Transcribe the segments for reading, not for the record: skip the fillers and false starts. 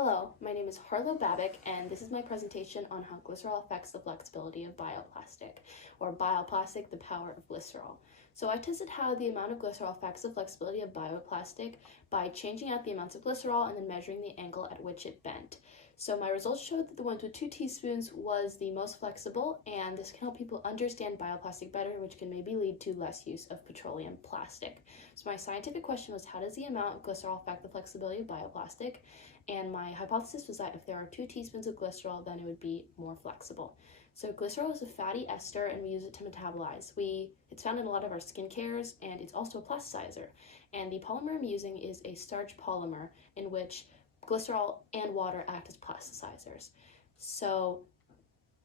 Hello, my name is Harlow Babick, and this is my presentation on how glycerol affects the flexibility of bioplastic, or Bioplastic, the power of glycerol. So I tested how the amount of glycerol affects the flexibility of bioplastic by changing out the amounts of glycerol and then measuring the angle at which it bent. So my results showed that the ones with 2 teaspoons was the most flexible, and this can help people understand bioplastic better, which can maybe lead to less use of petroleum plastic. So my scientific question was, how does the amount of glycerol affect the flexibility of bioplastic? And my hypothesis was that if there are 2 teaspoons of glycerol, then it would be more flexible. So glycerol is a fatty ester, and we use it to metabolize. It's found in a lot of our skincares, and it's also a plasticizer. And the polymer I'm using is a starch polymer in which glycerol and water act as plasticizers. So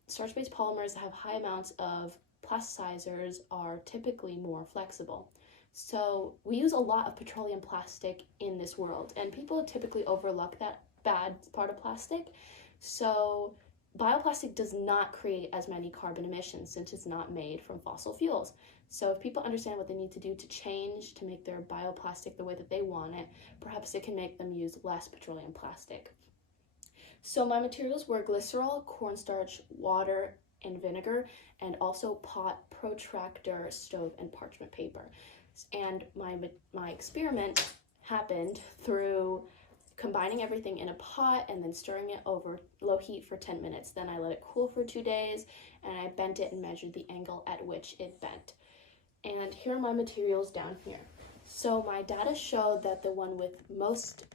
starch-based polymers that have high amounts of plasticizers are typically more flexible. So we use a lot of petroleum plastic in this world, and people typically overlook that bad part of plastic. So bioplastic does not create as many carbon emissions since it's not made from fossil fuels. So if people understand what they need to do to change to make their bioplastic the way that they want it, perhaps it can make them use less petroleum plastic. So my materials were glycerol, cornstarch, water, and vinegar, and also pot, protractor, stove, and parchment paper. And my experiment happened through combining everything in a pot and then stirring it over low heat for 10 minutes. Then I let it cool for 2 days, and I bent it and measured the angle at which it bent. And here are my materials down here. So my data showed that the one with most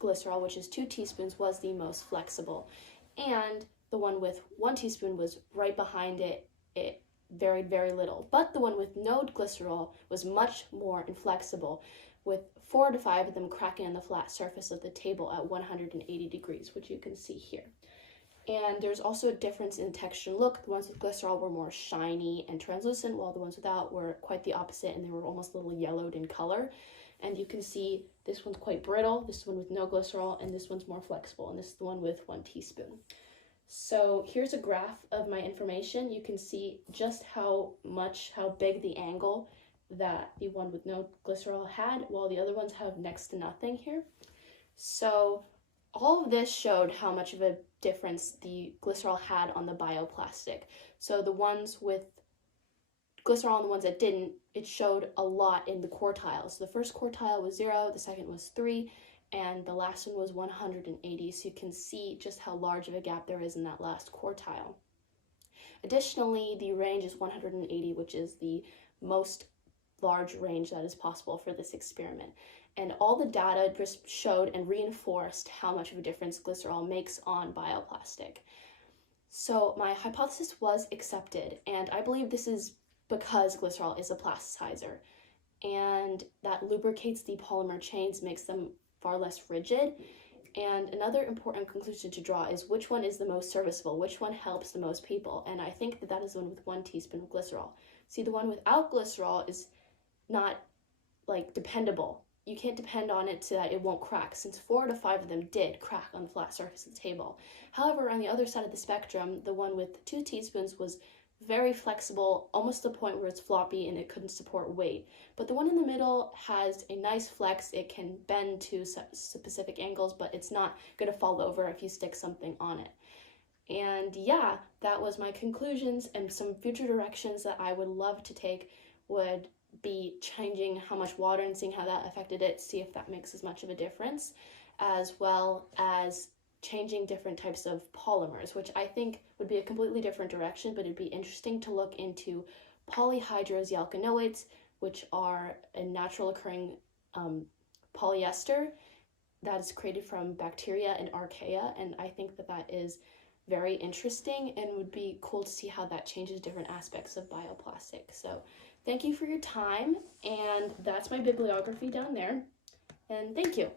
glycerol, which is 2 teaspoons, was the most flexible. And the one with 1 teaspoon was right behind it. It varied very little. But the one with no glycerol was much more inflexible, with 4 to 5 of them cracking on the flat surface of the table at 180 degrees, which you can see here. And there's also a difference in texture and look. The ones with glycerol were more shiny and translucent, while the ones without were quite the opposite, and they were almost a little yellowed in color. And you can see this one's quite brittle, this one with no glycerol, and this one's more flexible, and this is the one with 1 teaspoon. So here's a graph of my information. You can see just how big the angle that the one with no glycerol had, while the other ones have next to nothing here. So all of this showed how much of a difference the glycerol had on the bioplastic. So the ones with glycerol and the ones that didn't, it showed a lot in the quartiles. The first quartile was 0, the second was 3, and the last one was 180. So you can see just how large of a gap there is in that last quartile. Additionally, the range is 180, which is the most large range that is possible for this experiment. And all the data just showed and reinforced how much of a difference glycerol makes on bioplastic. So my hypothesis was accepted, and I believe this is because glycerol is a plasticizer, and that lubricates the polymer chains, makes them far less rigid. And another important conclusion to draw is which one is the most serviceable, which one helps the most people, and I think that is the one with 1 teaspoon of glycerol. See, the one without glycerol is not dependable. You can't depend on it so that it won't crack, since 4 to 5 of them did crack on the flat surface of the table. However, on the other side of the spectrum, the one with 2 teaspoons was very flexible, almost to the point where it's floppy and it couldn't support weight. But the one in the middle has a nice flex. It can bend to specific angles, but it's not going to fall over if you stick something on it. And yeah, that was my conclusions, and some future directions that I would love to take would be changing how much water and seeing how that affected it, see if that makes as much of a difference, as well as changing different types of polymers, which I think would be a completely different direction, but it'd be interesting to look into polyhydroxyalkanoates, which are a natural occurring polyester that is created from bacteria and archaea, and I think that is very interesting and would be cool to see how that changes different aspects of bioplastic. So thank you for your time, and that's my bibliography down there, and thank you.